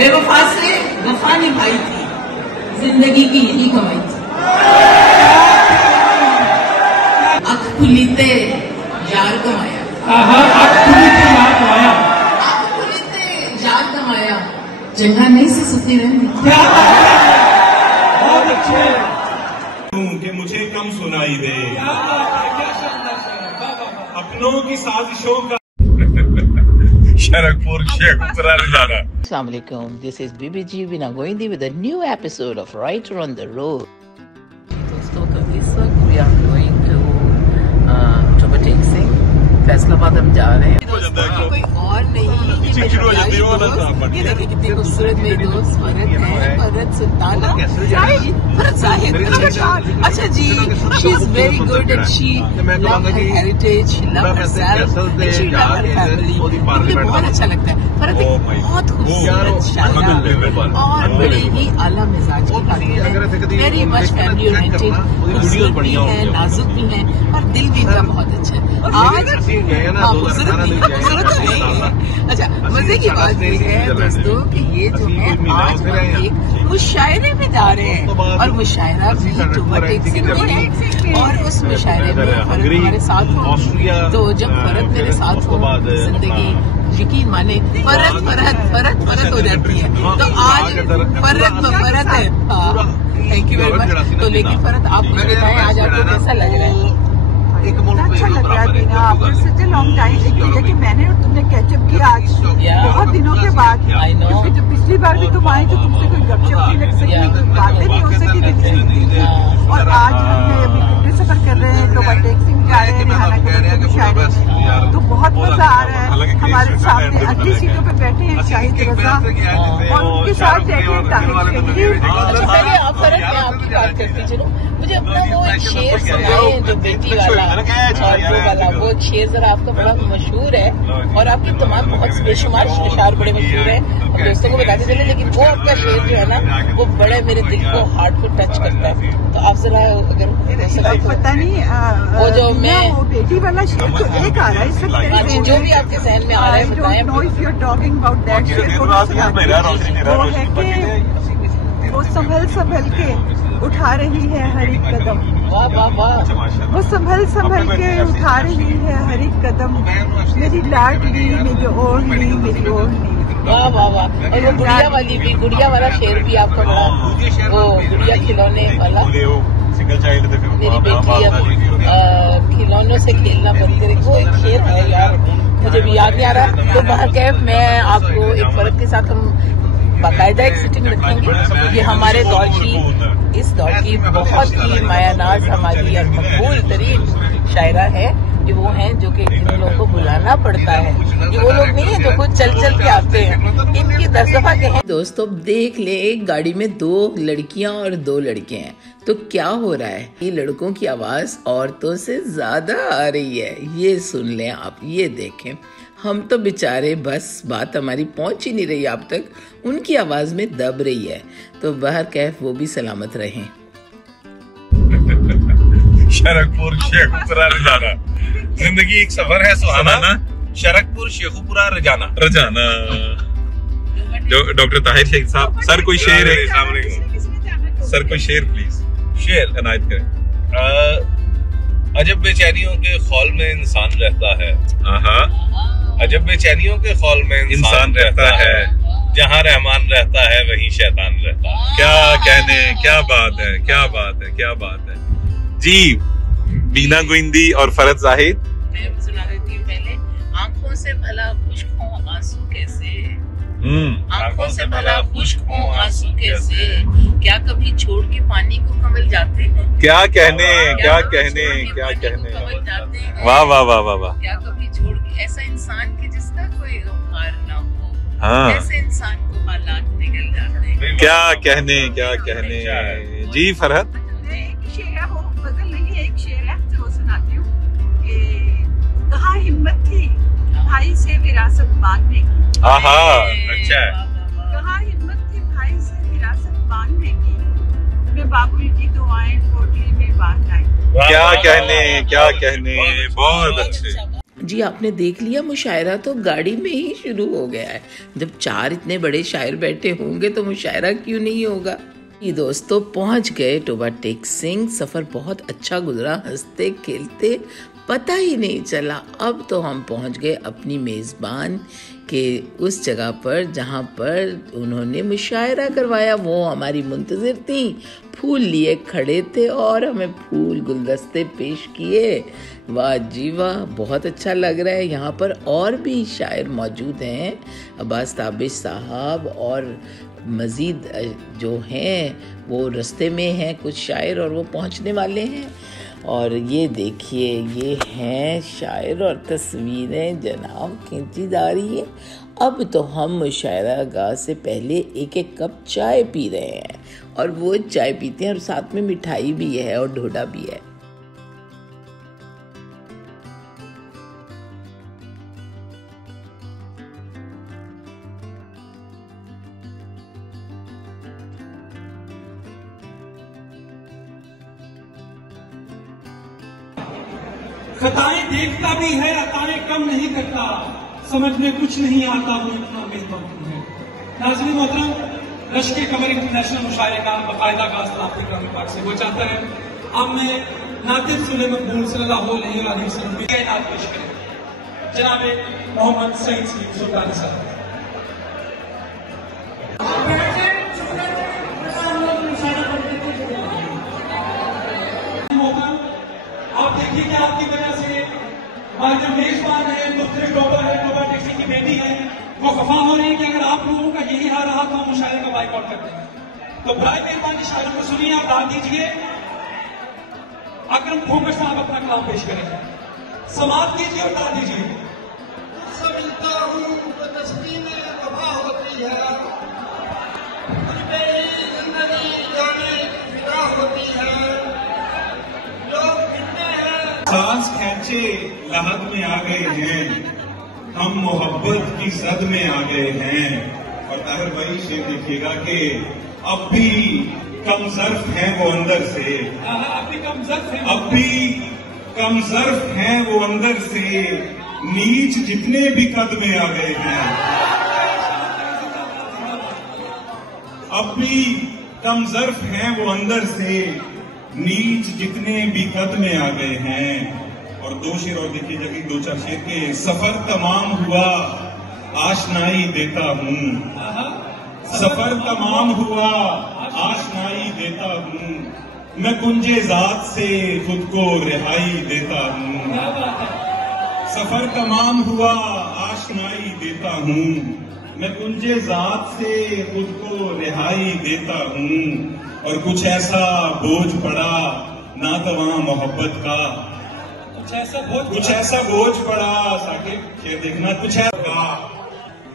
बेवफा से वफा निभाई थी, जिंदगी की यही कमाई थी। अख खुलीते यार कमाया, अख खुलीते यार कमाया, अख खुलीते यार कमाया, जगह नहीं से सुती रहनी। बहुत अच्छे कि मुझे कम सुनाई दे अपनों की साजिशों का। Sharakpur Sheikhpura रजाना। Assalamualaikum. This is BBG Vinagoindi with a new episode of Writer on the Road. दोस्तों कभी इस वक्त we are going to Tek Singh, Faisalabad हम जा रहे हैं। कोई और नहीं, ये देखिए कितनी खूबसूरत मेरी दोस्त फरहत है, फरहत सुल्ताना, फरहत जाहिद। अच्छा जी, she is very good and she love her heritage, she love herself, she love her family. मुझे बहुत अच्छा लगता है। फरहत बहुत खूबसूरत, शानदार और बड़ी ही आला मिजाज की खातिर है, वेरी मच फैमिली ओरिएंटेड, खूबसूरत भी है, नाजुक भी है और दिल भी इनका बहुत अच्छा है। आज अच्छा, मजे की बात ये है दोस्तों कि ये जो है आज हम एक मुशायरे में जा रहे हैं और मुशायरा भी टेक सिंह में है और उस मुशायरे में फरहत हमारे साथ हो। तो जब फरहत मेरे साथ हो, जिंदगी यकीन माने फरहत हो जाती है। तो आज फरहत है। Thank you very much. तो लेकिन फरहत आप बताएं आज आपको कैसा लग रहा है? अच्छा लग रहा है Deena, after such a long time. एक तो कि मैंने और तुमने कैचअप किया आज बहुत दिनों के बाद, क्योंकि जब पिछली बार भी तुम आए तो तुमसे कोई गपशप नहीं लग सकी, बातें नहीं हो सकी दिल से। और आज हमने अभी कितने सफर कर रहे हैं तो टेक सिंह जा रहे हैं रिहाना के शायरी, तो बहुत मजा आ रहा है। हमारे सामने अगली सीटों पे बैठे हैं शाहिद रजा और उनके साथ बैठे हैं ताहिर। पहले आप फरहत मैं आपकी बात करती चलो, मुझे अपना वो एक शेर सुनाए जो बेटी वाला वो शेर जरा आपका बड़ा मशहूर है और आपके तमाम बहुत बेशुमार अशार बड़े मशहूर है, हम दोस्तों को बताते चले। लेकिन वो आपका शेर जो है ना वो बड़े मेरे दिल को हार्ट को टच करता है। तो आप जरा अगर पता नहीं वो जो मैं वो बेटी वाला शेर तो एक आ रहा है, जो भी आपके जहन में आ रहा है बताएं। वो है कि वो संभल के उठा रही है हर एक कदम। वाह वाह वाह। वो संभल के उठा रही है हर एक कदम, मेरी लाडली मेरी ओढ़नी मेरी ओढ़नी। वाह वाह वाह। और वो गुड़िया वाली भी, गुड़िया वाला शेर भी आपका बड़ा, वो गुड़िया खिलौने वाला, मेरी बेटी अब खिलौनों से खेलना बंद करे, वो एक शेर है यार, मुझे भी याद नहीं आ रहा। तो बहरकैफ मैं आपको एक फर्क के साथ हम बाकायदा एक सिटिंग रखेंगे। ये हमारे दौर की, इस दौर की बहुत ही मायानाज हमारी और मकबूल तरीन शायरा है। ये वो हैं जो कि इन लोगों को बुलाना पड़ता है, ये वो लोग नहीं है जो खुद चल के आते हैं, इनकी 10 दफा के हैं। दोस्तों देख ले, एक गाड़ी में 2 लड़कियां और 2 लड़के हैं, तो क्या हो रहा है? ये लड़कों की आवाज औरतों से ज्यादा आ रही है, ये सुन लें आप, ये देखें। हम तो बेचारे बस बात हमारी पहुंच ही नहीं रही आप तक, उनकी आवाज में दब रही है। तो बहरकैफ वो भी सलामत रहें। शरकपुर शेखपुरा रजाना। जिंदगी एक सफर है सुहाना ना। शरकपुर शेखपुरा रजाना। डॉक्टर ताहिर शेख साहब, सर कोई शेर है? सर कोई शेर प्लीज, शेर इनायत करें। अजब बेचैनियों के खौल में इंसान रहता है। अजब बेचैनियों के खौल में इंसान रहता है, जहाँ रहमान रहता है वहीं शैतान रहता है। क्या कहने, क्या बात है, क्या बात है, क्या बात है जी। बीना गोइंदी और फरहत जाहिद। मैं सुना देती हूँ पहले। आंखों से भला खुश्क हो आंसू कैसे, आंखों से भला खुश्क हो आंसू कैसे, क्या कभी छोड़ के पानी को कमल जाते हैं? क्या कहने, क्या कहने, क्या कहने। वाह वाह वाह वाह वाह। क्या कभी छोड़ के ऐसा इंसान के जिसका कोई गमखार ना हो, ऐसे इंसान को हालात निकल जाते हैं। क्या कहने, क्या कहने जी। फरहत एक शेर है, वो गजल नहीं है, एक शेर है जो सुनाती हूँ कि कहाँ हिम्मत थी भाई से विरासत मांगने की। अच्छा। कहाँ हिम्मत थी भाई से विरासत मांगने की, मैं बाबुल की दुआएं पोटली में बांध आई। क्या कहने, क्या कहने। बहुत अच्छे। जी आपने देख लिया, मुशायरा तो गाड़ी में ही शुरू हो गया है। जब 4 इतने बड़े शायर बैठे होंगे तो मुशायरा क्यों नहीं होगा। ये दोस्तों पहुंच गए टोबा टेक सिंह। सफ़र बहुत अच्छा गुजरा, हंसते खेलते पता ही नहीं चला। अब तो हम पहुंच गए अपनी मेज़बान के उस जगह पर जहां पर उन्होंने मुशायरा करवाया। वो हमारी मुंतज़िर थी, फूल लिए खड़े थे और हमें फूल गुलदस्ते पेश किए। वाह जी वाह, बहुत अच्छा लग रहा है। यहाँ पर और भी शायर मौजूद हैं, अब्बास ताबिश साहब और मज़ीद जो हैं वो रास्ते में हैं कुछ शायर और वो पहुँचने वाले हैं। और ये देखिए, ये हैं शायर और तस्वीरें जनाब खींची जा रही है। अब तो हम मुशायरा गाह से पहले एक एक कप चाय पी रहे हैं और वो चाय पीते हैं और साथ में मिठाई भी है और ढोडा भी है। खताएं देखता भी है, अताएं कम नहीं करता, समझ में कुछ नहीं आता वो इतना मेहरबान है। नाज़रीन मोहतरम, रश्के कमर इंटरनेशनल मुशायरे का बाकायदा का इस्लाम इकराम पाक से वो चाहता है अब मैं नातिक़ सुलेमान सल्लल्लाहु अलैहि वसल्लम की नात पेश करें जनाब मोहम्मद सईद सुल्तानी साहब। आप देखिए कि आपकी वजह से हमारे जो मेजबान है, मुख्तलिफ टोबा है, टोबा टेक सिंह की बेटी है, वो खफा हो रही है कि अगर आप लोगों का यही हाल रहा तो हम मुशायरे का बाइकआउट करते हैं। तो बराए मेहरबानी शायरों को सुनिए, आप दाद दीजिए। अकरम खोकर साहब अपना कलाम पेश करेंगे, समाप्त कीजिए और दाद दीजिए। मिलता हूँ तो तस्लीम वफा होती है, मेरी जिंदगी जाने फिदा होती है, लोग मिलते हैं। सांस खींचे लहद में आ गए हैं, हम मोहब्बत की जद में आ गए हैं। और ताहिर भाई शेर देखिएगा कि अब भी कम ज़र्फ हैं वो अंदर से, अब भी कम ज़र्फ हैं, अब भी कम ज़र्फ हैं वो अंदर से, नीच जितने भी कद में आ गए हैं। अब भी कम ज़र्फ हैं वो अंदर से, नीच जितने भी कद में आ गए हैं। और 2 शेर और देखिए जगह 2-4 शेर के। सफर तमाम हुआ आशनाई देता हूँ, सफर तमाम हुआ आशनाई देता हूँ, मैं कुंजे ज़ात से खुद को रिहाई देता हूँ। सफर तमाम हुआ आशनाई देता हूँ, मैं कुंजे ज़ात से खुद को रिहाई देता हूँ। और कुछ ऐसा बोझ पड़ा नातवां मोहब्बत का, कुछ ऐसा बोझ पड़ा साकिब शेर देखना, कुछ ऐसा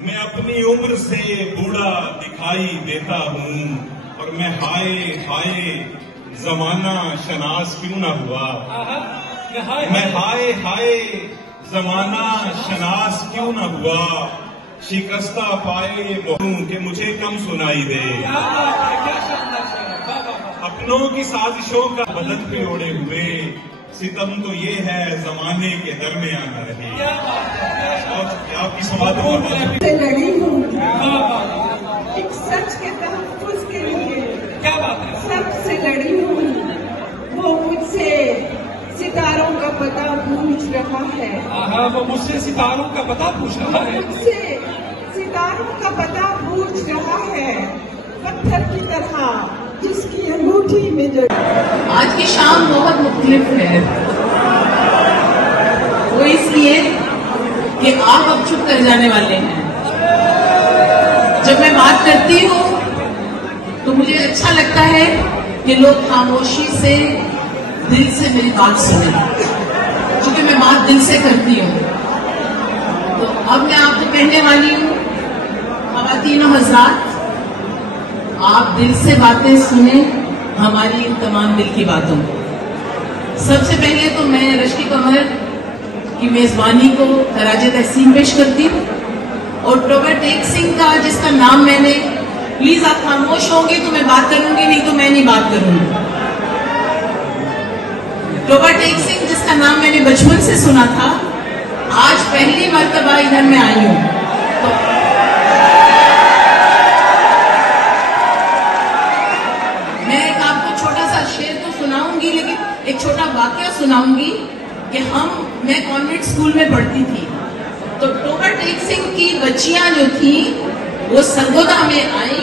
मैं अपनी उम्र से बूढ़ा दिखाई देता हूँ। और मैं हाय हाय जमाना शनास क्यों ना हुआ, मैं हाय हाय जमाना शनास क्यों ना हुआ, शिकस्ता पाए मोहूं के मुझे कम सुनाई दे। अपनों की साजिशों का बदन पे ओढ़े हुए, सितम तो ये है जमाने के दरमियान रहे। आपकी समाज से लड़ी हूँ एक सच के तहफ़्फ़ुज़ के लिए, क्या बात है, सबसे लड़ी हूँ। वो मुझसे सितारों का पता पूछ रहा है, वो मुझसे सितारों का पता पूछ रहा है, मुझसे सितारों का पता पूछ रहा है, पत्थर की तरह जिसकी अंगूठी में जड़। आज की शाम बहुत मुख्तलिफ है, वो इसलिए कि आप अब चुप कर जाने वाले हैं। जब मैं बात करती हूँ तो मुझे अच्छा लगता है कि लोग खामोशी से दिल से मेरी बात सुने, क्योंकि मैं बात दिल से करती हूँ। तो अब मैं आपको कहने वाली हूँ, ख़वातीनो हज़रात, आप दिल से बातें सुने हमारी इन तमाम दिल की बातों को। सबसे पहले तो मैं रश्के कमर की मेजबानी को खराज तहसीन पेश करती हूँ और टोबा टेक सिंह का, जिसका नाम मैंने, प्लीज आप खामोश होंगे तो मैं बात करूंगी, नहीं तो मैं नहीं बात करूंगी। टोबा टेक सिंह जिसका नाम मैंने बचपन से सुना था, आज पहली मर्तबा इधर मैं आई हूँ। तो मैं एक आपको छोटा सा शेर तो सुनाऊंगी, लेकिन एक छोटा वाकया सुनाऊंगी कि मैं कॉन्वेंट स्कूल में पढ़ती थी, तो टोबा टेक सिंह की बच्चियां जो थी वो सरगोदा में आई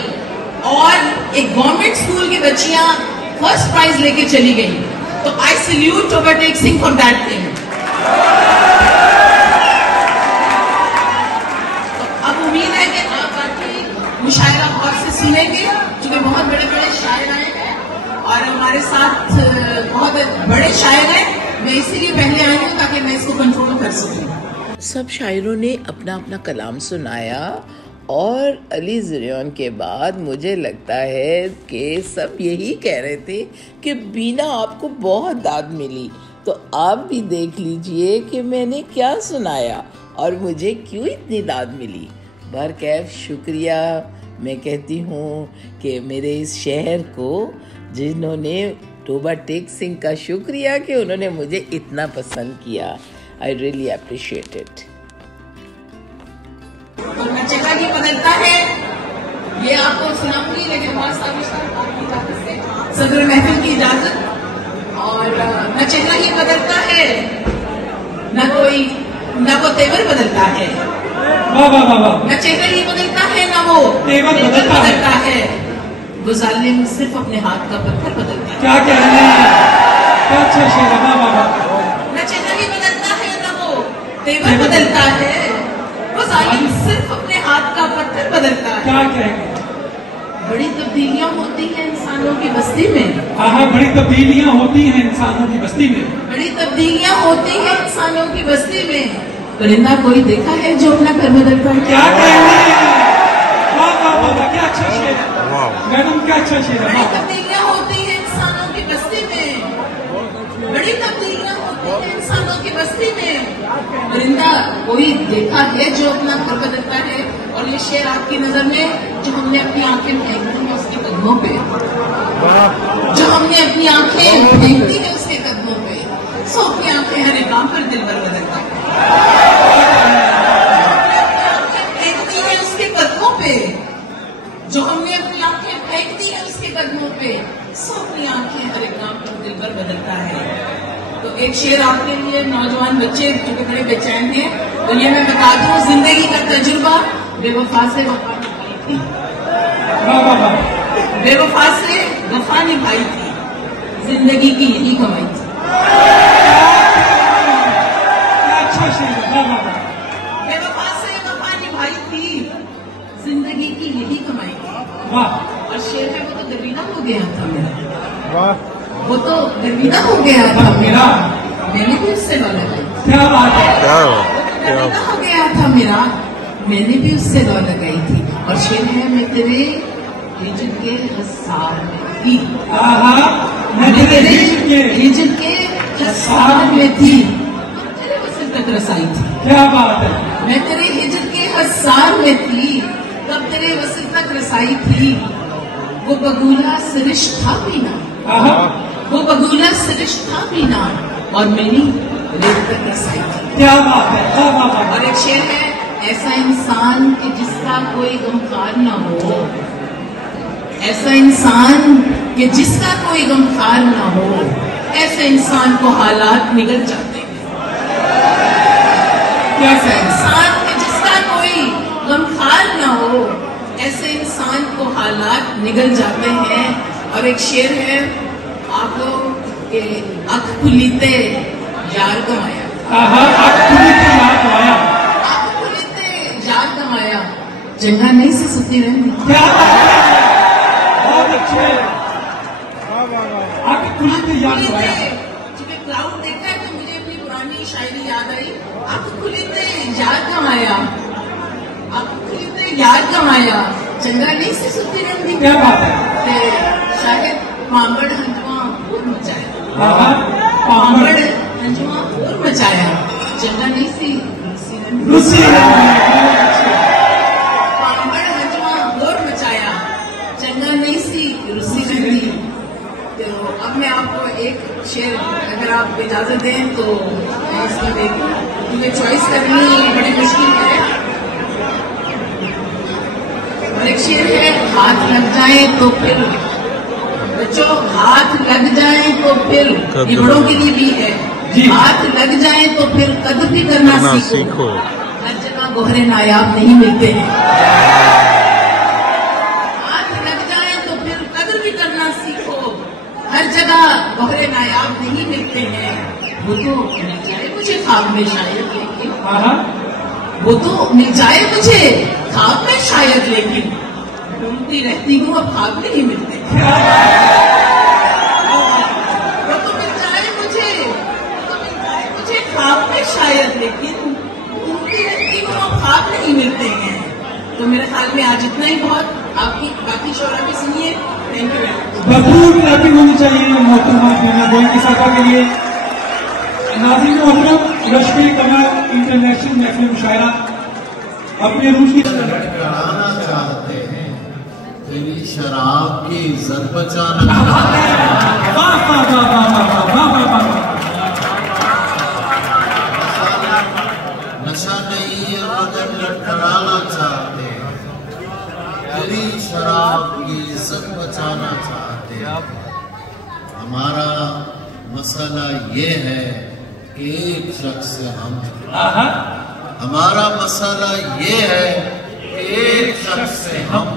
और एक गवर्नमेंट स्कूल की बच्चियां फर्स्ट प्राइज लेके चली गई। तो I salute Toba Tek Singh for that thing. तो अब उम्मीद है कि आप बाकी मुशायरा गौर से सुनेंगे, क्योंकि बहुत बड़े बड़े शायर आए हैं और हमारे साथ बहुत बड़े शायर हैं। मैं इसीलिए पहले आई हूँ ताकि मैं इसको कंट्रोल कर सकूं। सब शायरों ने अपना अपना कलाम सुनाया और अली ज़रियान के बाद मुझे लगता है कि सब यही कह रहे थे कि बीना आपको बहुत दाद मिली, तो आप भी देख लीजिए कि मैंने क्या सुनाया और मुझे क्यों इतनी दाद मिली। बहरकैफ शुक्रिया मैं कहती हूँ कि मेरे इस शहर को, जिन्होंने टोबा टेक सिंह का शुक्रिया कि उन्होंने मुझे इतना पसंद किया। I really appreciate it. नचेगा ही बदलता है, ये आपको सुनाऊंगी, लेकिन बहुत सारी आपकी इजाजत से, सदर महफिल की इजाजत। और नचेगा ही बदलता है, न वो तेवर बदलता है, नचेगा ही बदलता है, न वो तेवर बदलता है। वो जालिम सिर्फ अपने हाथ का पत्थर बदलता है। क्या कहने हैं, क्या अच्छा शेर है। नचेगा ही बदलता है, न वो तेवर बदलता है, वो जालिम सिर्फ अपने हाथ का पत्थर बदलता है। क्या कहेंगे। बड़ी तब्दीलियां होती हैं इंसानों की बस्ती में। हाँ, बड़ी तब्दीलियां होती हैं इंसानों की बस्ती में। बड़ी तब्दीलियां होती हैं इंसानों की बस्ती में। परिंदा कोई देखा है जो अपना घर बदलता है? क्या कहने हैं। क्या अच्छा शेर है मैडम, क्या अच्छा शेर है। बड़ी तब्दीलियां होती हैं इंसानों की बस्ती में, बड़ी तब्दीलियां होती हैं इंसानों की बस्ती में। परिंदा कोई देखा है जो अपना घर बदलता है। और ये शेर आपकी नजर में, जो हमने अपनी आंखें फेंकती हैं उसके कदमों पे, जो हमने अपनी आंखें फेंकती हैं उसके कदमों पे, सो अपनी आंखें हर एक काम पर दिल भर बदलता है। फेंकती है उसके कदमों पे, जो हमने अपनी आंखें फेंक दी है उसके कदमों पे, सो अपनी आंखें हर एक काम पर दिल भर बदलता है। तो एक शेर आपके लिए, नौजवान बच्चे जो कि बड़े बेचैन हैं, तो ये मैं बता दूं, जिंदगी का तजुर्बा बेवफा से वफा निभाई थी, बेवफा से वफा निभाई थी, जिंदगी की यही कमाई थी। बेवफा से वफा निभाई थी, जिंदगी की यही कमाई थी। और शेर है वो तो दरवीना हो गया था मेरा, वो तो दरवीना हो गया था मेरा, मैंने भी उससे लौ लगाई। क्या बात है। दरवीना हो गया था मेरा, मैंने भी उससे लौ लगाई थी। और शेर है मैं तेरे हिजर के हसार में थी, मैं तेरे हिजर के हसार में थी, तेरे वसल तक रसाई थी। क्या बात है। मैं तेरे हिजर के हसार में थी, तब तेरे वसल तक रसाई थी। वो बगूला सरिश था पीना, वो बगूला सरिश था पीना, और मेरी रेत तक रसाई थी। क्या बात है। और एक शेर है, ऐसा इंसान कि जिसका कोई गमखार न हो, ऐसा इंसान कि जिसका कोई गमखार न हो, ऐसे इंसान को हालात निगल जाते हैं। ऐसा इंसान कि जिसका कोई गमखार न हो, ऐसे इंसान को हालात निगल जाते हैं। और एक शेर है आप लोग के, अख खुलीते यार गवाया, अख खुलीते यार गवाया, अख खुलीते यार गवाया, जगह नहीं से सुती रहनी। क्या बहुत अच्छे। अख खुलीते यार गवाया। क्योंकि क्राउड देखा है तो मुझे अपनी पुरानी शायरी याद आई। अख खुलीते यार गवाया, अख खुलीते यार गवाया, जगह नहीं से सुती रहनी। क्या बात है। शायद पांबड़ हंजुआ और मचाया, पांबड़ हंजुआ और मचाया, जगह नहीं सी रूसी पांबड़ हंजुआ और मचाया, जगह नहीं सी रूसी रहती। तो अब मैं आपको एक शेर, अगर आप इजाजत दें तो मैं इसका देखूं। मुझे चॉइस करनी बड़ी मुश्किल है। और एक शेर है, हाथ लग जाए तो फिर बच्चों, हाथ लग जाए तो फिर, ये बड़ों के लिए भी है, हाथ लग जाए तो फिर कदर भी करना सीखो। हर जगह गोहरे नायाब नहीं मिलते हैं। हाथ लग जाए तो फिर कदर भी करना सीखो, हर जगह गोहरे नायाब नहीं मिलते हैं। वो तो मिल जाए मुझे ख्वाब में शायद, लेकिन वो तो मिल जाए मुझे ख्वाब में शायद, लेकिन ढूंढती रहती हूँ अब ख्वाब नहीं मिलते। वो तो मिल जाए मुझे ख्वाब में शायद, लेकिन ढूंढती रहती हूँ अब ख्वाब नहीं मिलते हैं। तो मेरे ख्याल में आज इतना ही बहुत। आपकी बाकी शोरा भी सुनिए। Thank you. भरपूर क्लैपिंग होनी चाहिए मोहतरमा बीना गोयल की सफा के लिए। नाज़रीन मोहतरम, लश्कर कमर इंटरनेशनल महफिल मुशायरा अपने रूस की कराना चाहते हैं, तेरी शराब की इज्जत बचाना चाहते हैं। नशा नहीं ये मगर लड़खड़ाना चाहते हैं, तेरी शराब की इज्जत बचाना चाहते हैं। हमारा मसला ये है कि एक शख्स से हम, हमारा मसला ये है कि एक शख्स से हम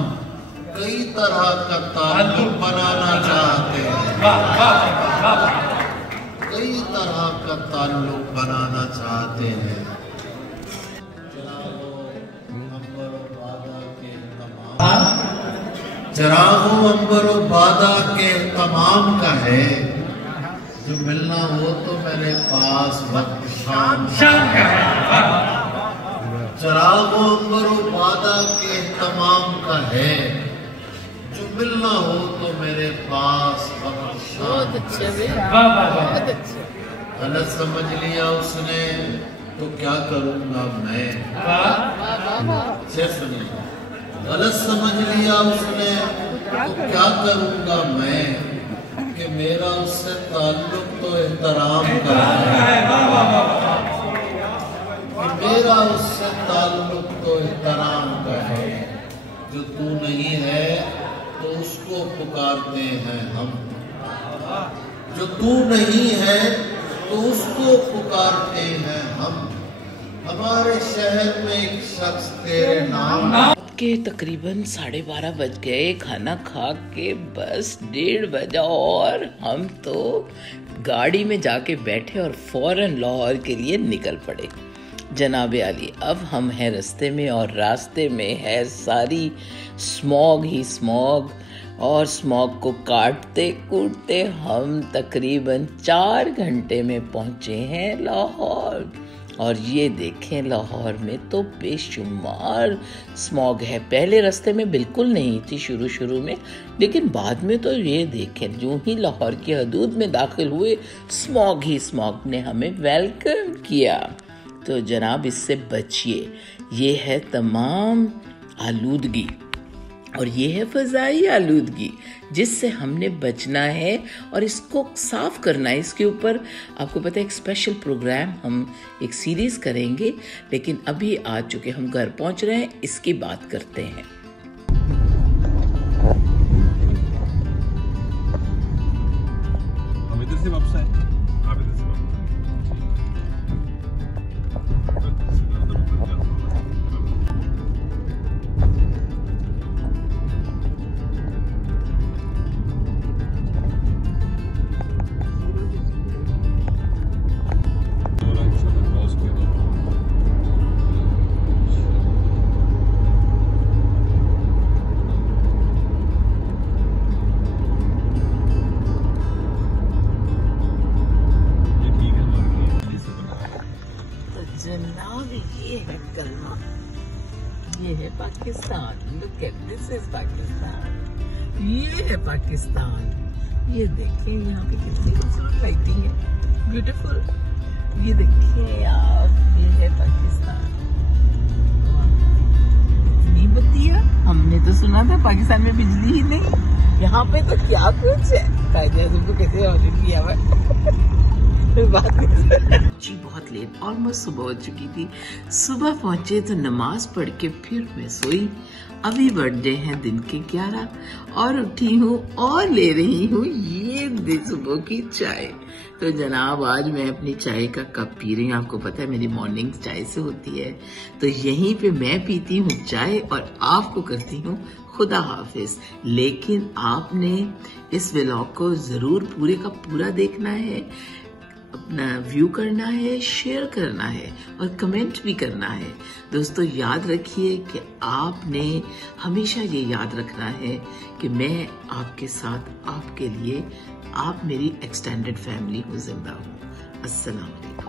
कई तरह का ताल्लुक बनाना चाहते हैं, कई तरह का ताल्लुक बनाना चाहते हैं। चरागो अंबर बादा के तमाम का है, जो मिलना हो तो मेरे पास वक्त शाम का है। चरागो अंबर बादा के तमाम का है, जो मिलना हो तो मेरे पास वक्त शाम का है। गलत समझ लिया उसने तो क्या करूंगा मैं, सिर्फ नहीं, गलत समझ लिया उसने तो क्या करूंगा मैं, कि मेरा उससे ताल्लुक तो एहतराम का है, कि मेरा उससे ताल्लुक तो एहतराम का है। जो तू नहीं है तो उसको पुकारते हैं हम, जो तू नहीं है तो उसको पुकारते हैं हम। हमारे शहर में एक शख्स तेरे नाम के तकरीबन 12:30 बज गए। खाना खा के बस 1:30 बजा और हम तो गाड़ी में जाके बैठे और फौरन लाहौर के लिए निकल पड़े। जनाबे आली, अब हम हैं रास्ते में और रास्ते में है सारी स्मॉग ही स्मॉग, और स्मॉग को काटते कूटते हम तकरीबन 4 घंटे में पहुंचे हैं लाहौर। और ये देखें, लाहौर में तो बेशुमार स्मॉग है। पहले रास्ते में बिल्कुल नहीं थी शुरू में, लेकिन बाद में तो ये देखें, जो ही लाहौर की हदूद में दाखिल हुए स्मॉग ही स्मॉग ने हमें वेलकम किया। तो जनाब इससे बचिए, ये है तमाम आलूदगी और ये है फ़ज़ाई आलूदगी जिससे हमने बचना है और इसको साफ करना है। इसके ऊपर आपको पता है एक स्पेशल प्रोग्राम, हम एक सीरीज़ करेंगे, लेकिन अभी आ चुके हम घर पहुंच रहे हैं, इसकी बात करते हैं। हम इधर से वापस आए, आप इधर से वापस जनाब ये है कलमा, ये है Pakistan. Look at this is Pakistan, ये है पाकिस्तान। ये देखें यहाँ पे कितनी खूबसूरत लाइटिंग है, ब्यूटीफुल। ये देखिए आप, ये है पाकिस्तान। इतनी बत्तियाँ, हमने तो सुना था पाकिस्तान में बिजली ही नहीं, यहाँ पे तो क्या कुछ है। कायदे आज़म को कैसे ऑर्डर किया हुआ जी, बहुत बहुत लेट, ऑलमोस्ट सुबह हो चुकी थी। सुबह पहुंचे तो नमाज पढ़ के फिर मैं सोई। अभी बर्थडे हैं दिन के 11 और उठी हूँ और ले रही हूँ ये सुबह की चाय। तो जनाब आज मैं अपनी चाय का कप पी रही हूँ। आपको पता है मेरी मॉर्निंग चाय से होती है, तो यहीं पे मैं पीती हूँ चाय और आपको करती हूँ खुदा हाफिज। लेकिन आपने इस व्लॉग को जरूर पूरे का पूरा देखना है, अपना व्यू करना है, शेयर करना है और कमेंट भी करना है। दोस्तों याद रखिए कि आपने हमेशा ये याद रखना है कि मैं आपके साथ, आपके लिए, आप मेरी एक्सटेंडेड फैमिली हूँ, जिंदा हूँ। अस्सलाम वालेकुम।